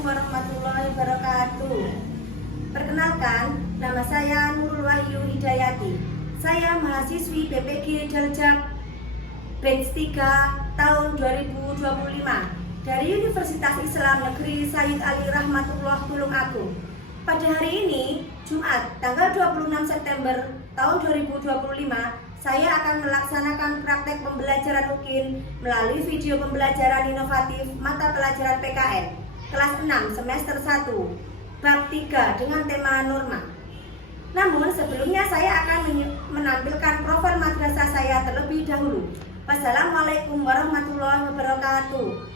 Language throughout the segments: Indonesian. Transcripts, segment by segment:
Assalamualaikum warahmatullahi wabarakatuh. Perkenalkan, nama saya Nurul Wahyu Hidayati. Saya mahasiswi BPG Daljak Batch 3 tahun 2025 dari Universitas Islam Negeri Sayyid Ali Rahmatullah Tulungagung. Pada hari ini, Jumat, tanggal 26 September tahun 2025, saya akan melaksanakan praktek pembelajaran UKIN melalui video pembelajaran inovatif mata pelajaran PKN kelas 6 semester 1 bab 3 dengan tema norma. Namun sebelumnya saya akan menampilkan profil madrasah saya terlebih dahulu. Wassalamualaikum warahmatullahi wabarakatuh.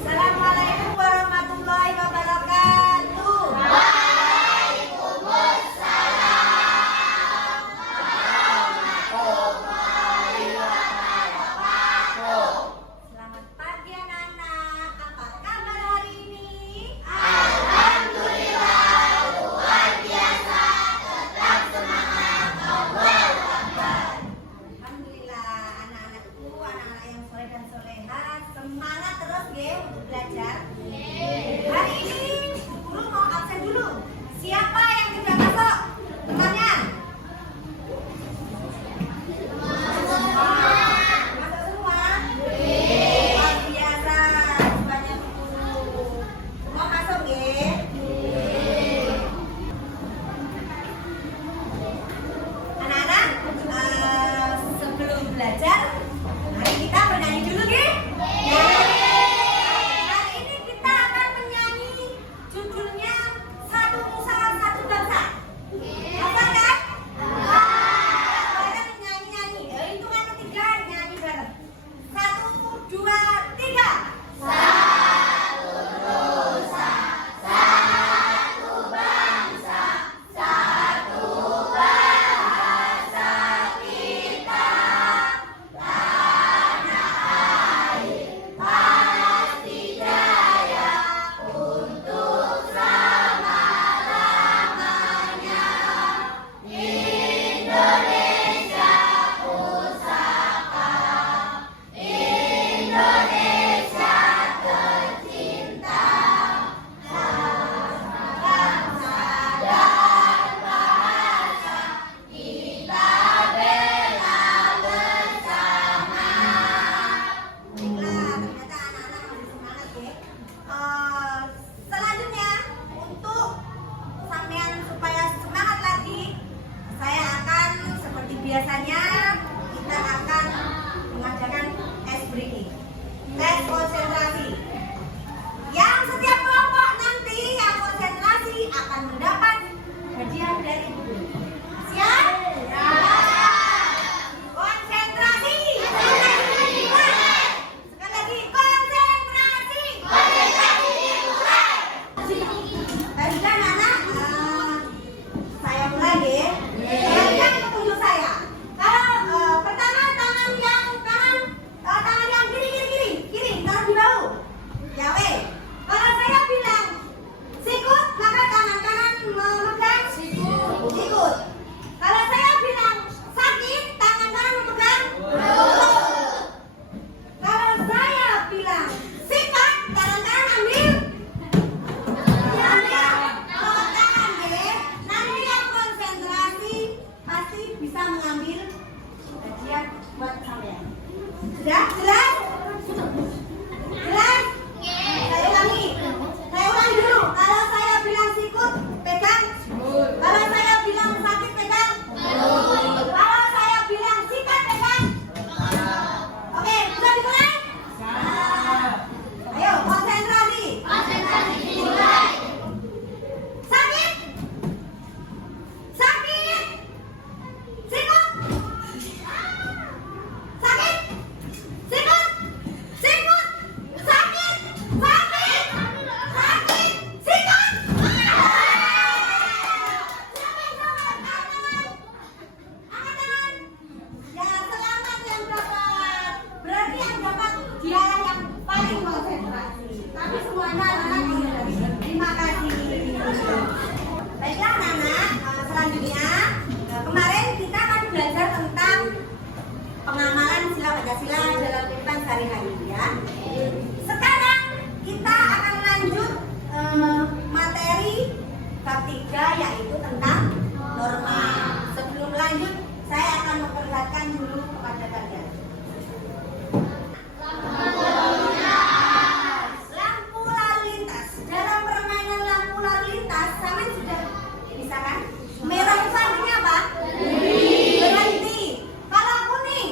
Assalamualaikum warahmatullahi wabarakatuh. Selamat pagi anak-anak. Apa kabar hari ini? Alhamdulillah, anak-anakku, anak-anak yang soleh dan soleha, semangat terus ya untuk belajar. Hari ini guru mau absen dulu. Siapa yang tidak masuk? Temannya? Masuk semua? Luar biasa, banyak guru. Mau masuk ya? Anak-anak, sebelum belajar, mari kita bernyanyi dulu ya. Hari ini jelas? Jelas? Saya ulangi. Saya ulangi dulu. Kalau saya bilang sikut, pegang. Kalau saya bilang sakit, pegang. Kalau saya bilang sikat, pegang. Oke, sudah dimulai? Ayo, konsentrasi. Konsentrasi dimulai. Sakit. Sakit. Sikut. Sakit. Sikut. Sikut. Sakit. Sakit. Sakit. Sikut. Angkat tangan. Ya, selamat yang dapat. Berarti yang dapat dia yang paling konsentrasi. Tapi semuanya anak-anak ini. Terima kasih. Baiklah anak-anak, selanjutnya kemarin kita kan belajar tentang pengamalan sila Pancasila dalam kehidupan sehari-hari ya. Sekarang kita akan lanjut materi bab 3 yaitu tentang norma. Sebelum lanjut, saya akan memperlihatkan dulu kepada kalian. Lampu lalu lintas. Dalam permainan lampu lalu lintas, sama sudah bisa kan? Merah itu artinya apa? Berhenti. Kalau kuning?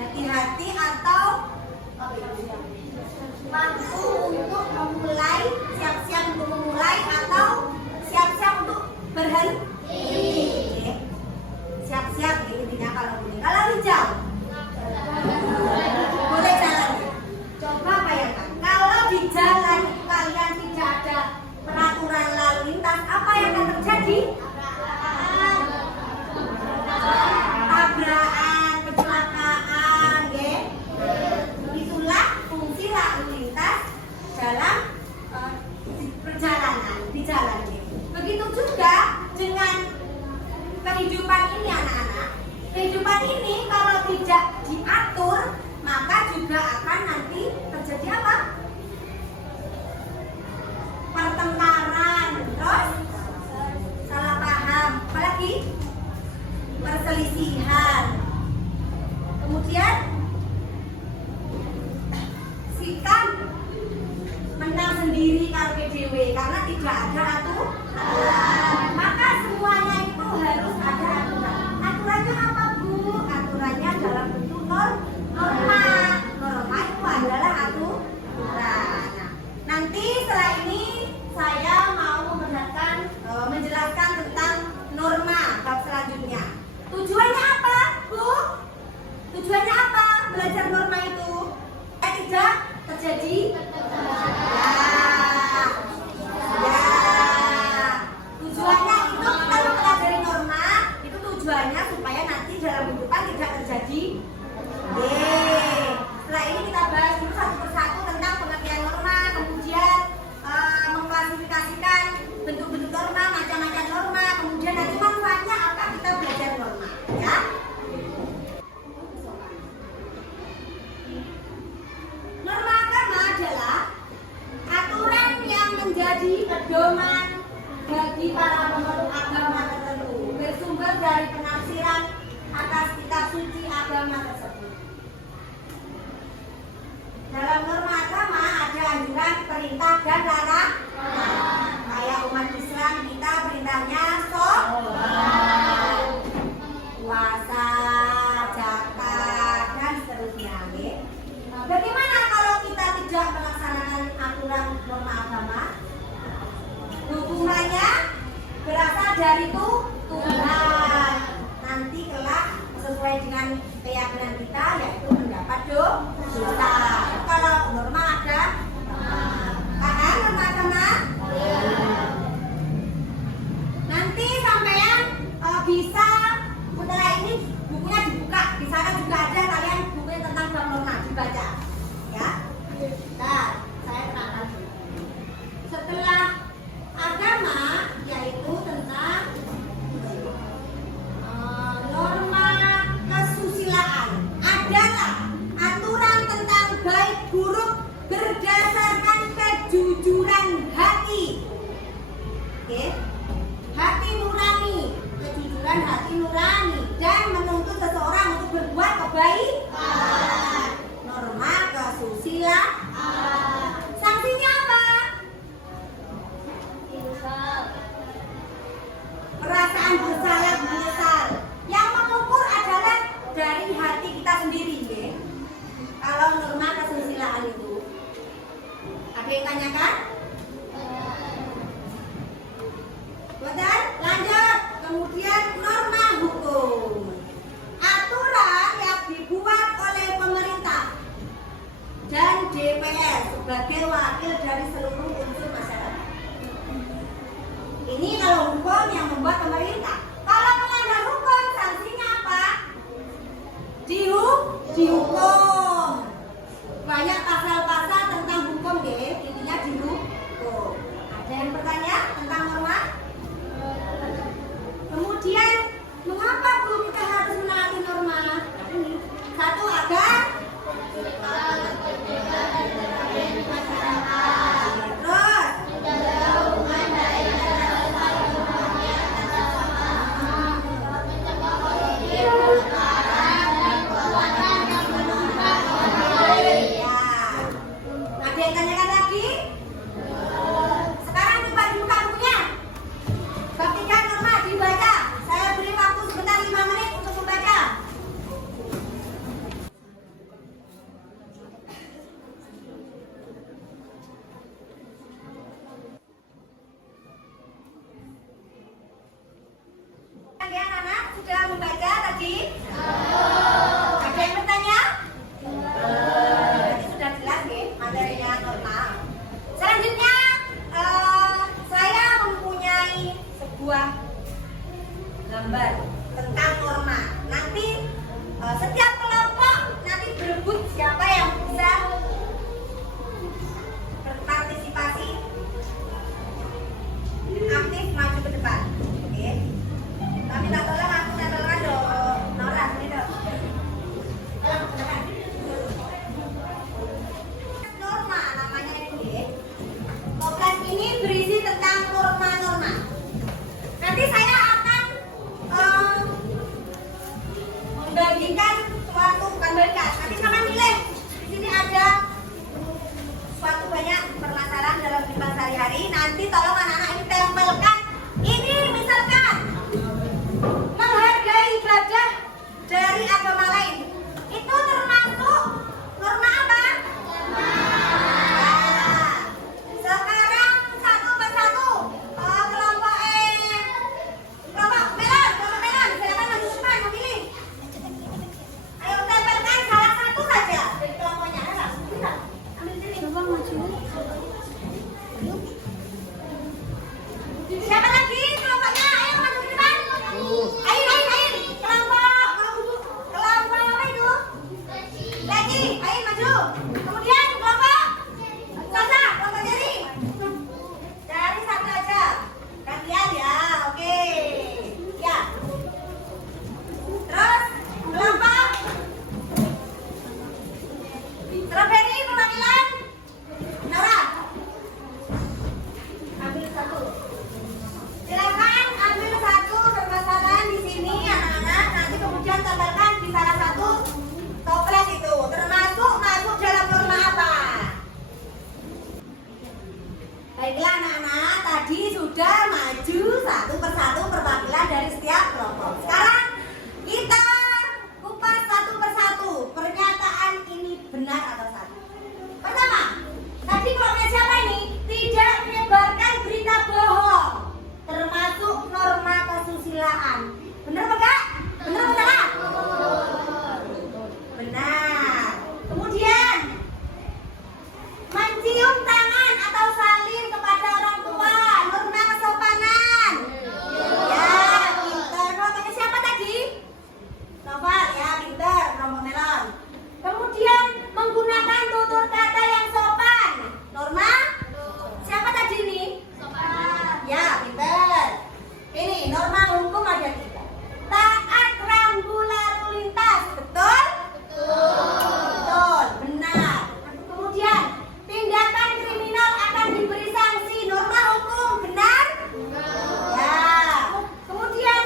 Hati-hati atau lampu untuk memulai, siap-siap untuk memulai atau siap-siap untuk berhenti. Oke. Siap-siap intinya kalau kuning. Kalau hijau? Boleh jalan. Coba bayangkan, kalau di jalan kalian tidak ada peraturan lalu lintas, apa yang akan terjadi? Tabrakan, kecelakaan, ya. Itulah fungsi lalu lintas dalam perjalanan di jalan. Ya. Begitu juga dengan kehidupan ini anak-anak. Kehidupan ini kalau tidak diatur, maka juga akan nanti terjadi apa? Pertengkaran, terus salah paham, apalagi perselisihan. Kemudian sikap menang sendiri kalau PDW karena tidak ada aturan. Maka semuanya itu harus ada aturan. Aturannya apa Bu? Aturannya dalam bentuk norma. Norma itu adalah aturan. Nah, nanti setelah ini saya mau menjelaskan tentang norma bab selanjutnya. Tujuannya apa Bu? Tujuannya apa belajar norma itu? Tidak terjadi tujuannya itu kita mempelajari norma itu tujuannya supaya nanti dalam kehidupan tidak terjadi setelah ini kita bahas dulu satu persatu tentang pengertian norma, kemudian mengklasifikasikan bentuk-bentuk norma, macam-macam norma, kemudian nanti manfaatnya apa kita belajar norma ya. Norma agama adalah aturan yang menjadi pedoman bagi para pemeluk agama tertentu, bersumber dari penafsiran atas kitab suci agama tersebut. Dalam norma agama ada anjuran, perintah, dan larangan. Kayak umat Islam kita perintahnya sholat, puasa, zakat, dan seterusnya. Bagaimana kalau kita tidak melaksanakan aturan norma agama? Hukumannya berasal dari Tuhan. Nanti kelak sesuai dengan keyakinan kita yaitu mendapat dosa. Kalau norma ada, paham norma agama? Nanti sampean bisa setelah ini bukunya dibuka. Di sana juga ada kalian buku tentang bab norma dibaca. Ya. Nah, saya terangkan dulu. Setelah agama yaitu tentang sebagai wakil dari seluruh unsur masyarakat. Ini kalau hukum yang membuat pemerintah. Kalau melanggar hukum, sanksinya apa? Dihukum. Banyak pasal-pasal tentang hukum deh, intinya dihukum. Ada yang bertanya tentang norma? Kemudian, mengapa guru kita harus menaati norma? Ini satu, agar sudah membaca tadi? Ada yang bertanya? Jadi sudah jelas ya materinya norma. Selanjutnya saya mempunyai sebuah gambar tentang norma. Nanti setiap kelompok nanti berebut siapa yang bisa berpartisipasi aktif maju ke depan. Oke. Tapi tak tolong aku nempelkan dong, Nora, sini dong. Norma namanya ini. Toples ini berisi tentang norma-norma. Nanti saya akan membagikan suatu, bukan bagikan. Nanti sama nilai. Di sini ada suatu banyak permasalahan dalam kehidupan sehari-hari. Nanti tolong anak-anak ini tempelkan. Ini misalkan menghargai ibadah dari agama lain, itu termasuk norma apa? Nah, sekarang satu persatu kelompok melon, silakan maju cepat memilih. Ayo tempelkan salah satu saja dari kelompoknya. Bisa ambil sini. Coba maju. Siapa lagi kelompoknya? Ayo maju ke depan. Ayo. Kelompok apa itu? Lagi, ayo maju. Kemudian kelompok Sasa, kelompok Jari. Jari satu aja. Gantian ya, oke. Ya. Terus kelompok Strawberry perwakilan Nora. Ambil satu. Silakan ambil satu permasalahan di sini anak-anak. Nanti kemudian tambahkan di salah satu toples itu. Termasuk masuk dalam norma apa? Baiklah anak-anak, tadi sudah maju satu persatu perwakilan dari setiap kelompok. Sekarang kita kupas satu persatu. Pernyataan ini benar atau salah? Pertama, tadi kelompoknya siapa ini? Tidak menyebarkan berita bohong, termasuk norma kesusilaan. Benar apa enggak? Benar apa salah? Benar. Kemudian mencium tangan atau salim kepada orang tua, norma kesopanan. Ya, pintar. Kelompoknya siapa tadi? Noval, ya pintar. Kelompok melon. Kemudian menggunakan tutur kata yang sopan, norma siapa tadi ini? Ya, pintar. Ini norma hukum ada 3. Taat rambu lalu lintas, betul? Betul, benar. Kemudian tindakan kriminal akan diberi sanksi, norma hukum, benar? Ya. Kemudian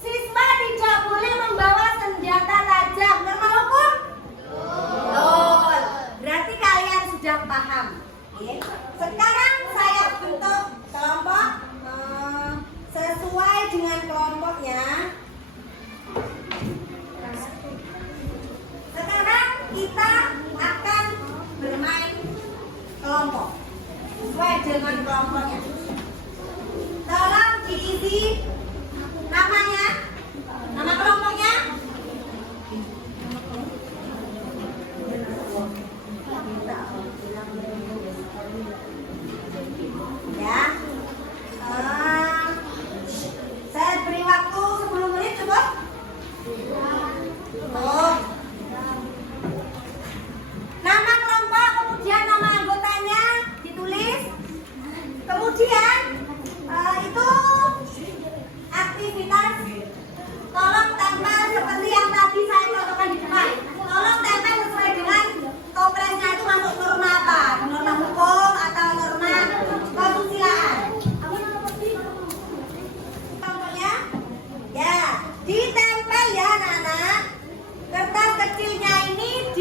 siswa tidak boleh membawa senjata tajam, norma hukum? Betul. Berarti kalian sudah paham. Oke. Sekarang saya bentuk kelompok sesuai dengan kelompoknya. Sekarang kita akan bermain kelompok sesuai dengan kelompoknya. Tolong diisi namanya, nama kelompoknya. Kita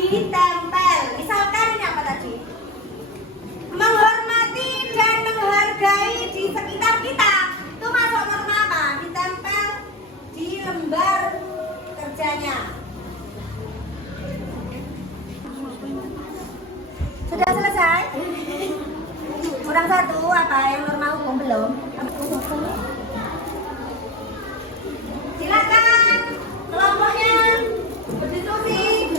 ditempel. Misalkan ini apa tadi? Menghormati dan menghargai di sekitar kita. Itu masuk norma apa? Ditempel di lembar kerjanya. Sudah selesai? Kurang satu apa yang norma hukum belum? Silakan kelompoknya berdiskusi.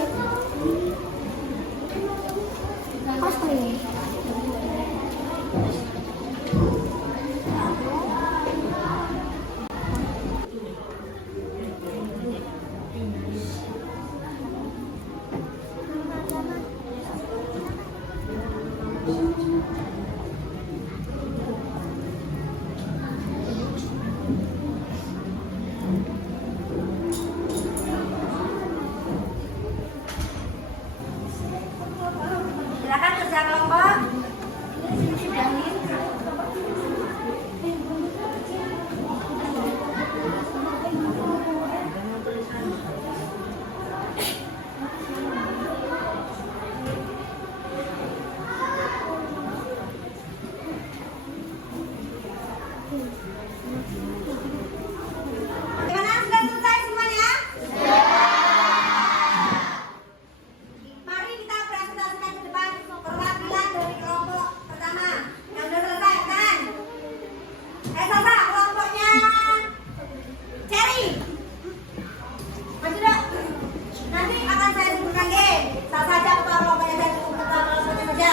Silakan kerja kelompok. Gimana? Sudah selesai semuanya? Mari kita presentasikan ke depan perwakilan dari kelompok pertama yang sudah selesai kan? Sasa, kelompoknya Cherry. Masih dok? Nanti akan saya sebutkan game. Sasa saja ketua kelompoknya, saya sebut ketua kelompoknya saja.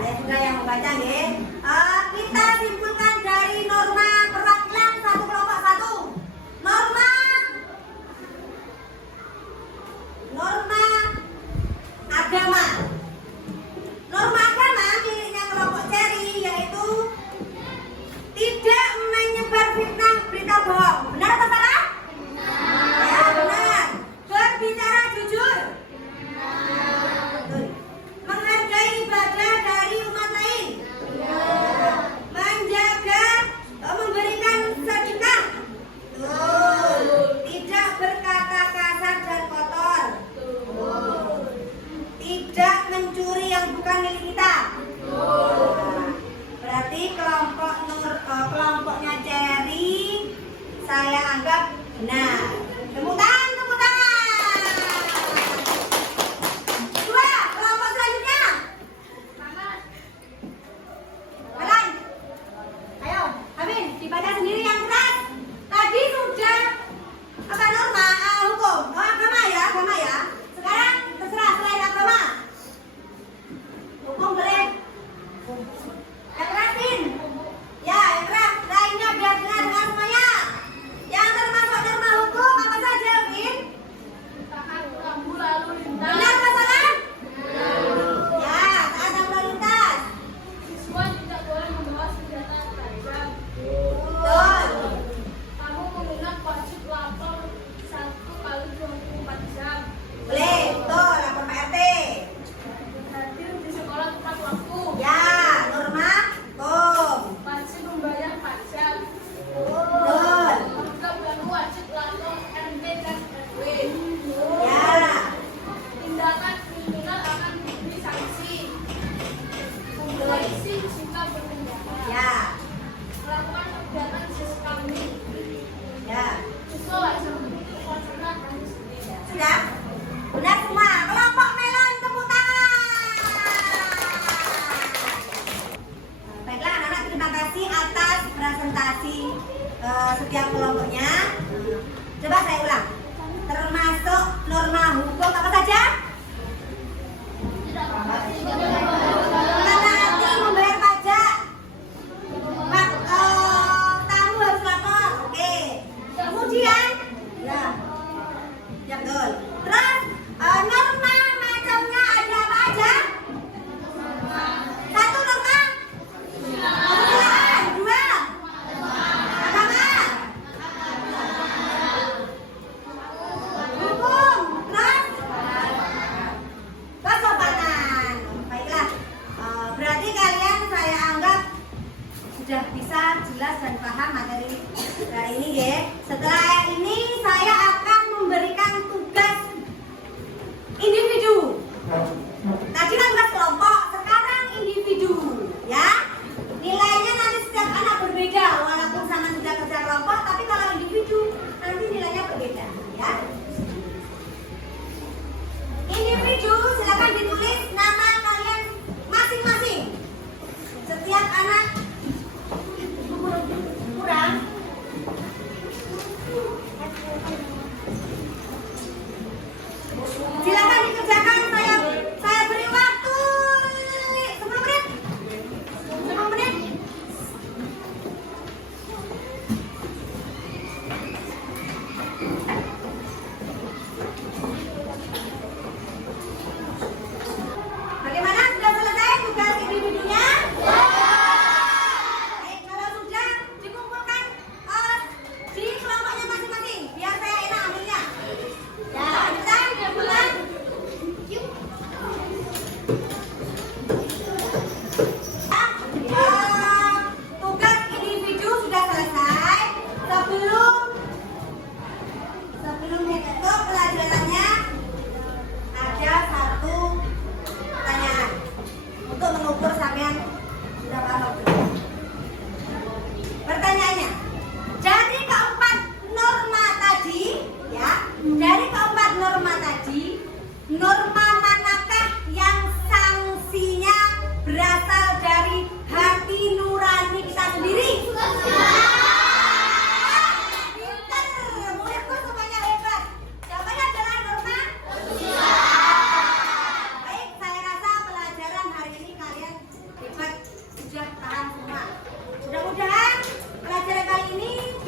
Saya juga yang membaca ya. Kita simpulkan dari norma perwakilan satu kelompok satu. Norma agama. Norma agama miliknya kelompok Cherry yaitu tidak menyebar fitnah berita bohong. Benar atau salah? Ya benar. Berbicara jujur. Betul. Menghargai ibadah dari umat lain. Menjaga memberikan sedekah. Betul. Tidak berkata kasar dan kotor. Tidak mencuri yang bukan milik kita. Berarti kelompoknya Cherry saya anggap benar. Tepuk tangan, tepuk tangan. Dua, kelompok selanjutnya. Jalan. Ayo, Amin, dibaca sendiri yang keras. Tadi sudah apa norma hukum? Oh, agama ya. Sekarang terserah selain agama. Hukum boleh. Yang kerasin. Ya, yang keras. Lainnya biar dengar dengan semuanya. Yang termasuk norma hukum apa saja, Min? Benar apa salah? Ya, taat dan lalu lintas. Siswa tidak boleh membawa senjata tajam. Betul. Kamu mengingat wajib lapor 1 kali 24 jam. Boleh, betul. Lapor PRT. Hadir di sekolah tepat waktu. Ya, norma hukum. Wajib membayar pajak. Betul. Juga baru wajib lapor RT dan RW. Ya. Tindakan kriminal akan diberi sanksi. Polisi jika berkendara. Ya. Melakukan kegiatan sesekali. Ya. Siswa wajib memiliki suasana dan disiplin. Sudah? Benar semua. Kelompok melon tepuk tangan. Baiklah anak-anak, terima kasih atas presentasi setiap kelompoknya. Coba saya ulang. Termasuk norma hukum apa saja? Menaati membayar pajak. Tamu harus lapor. Oke. Kemudian ya. Ya betul. Terus norma macamnya ada apa aja? Satu norma kesusilaan. Dua agama. Hukum. Terus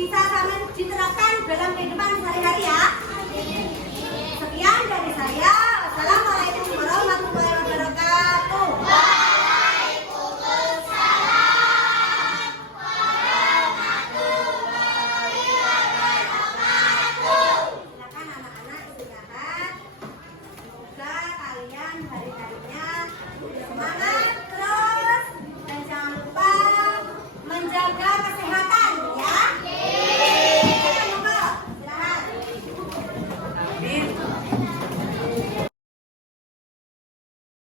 bisa kalian diterapkan dalam kehidupan sehari-hari ya. Sekian dari saya.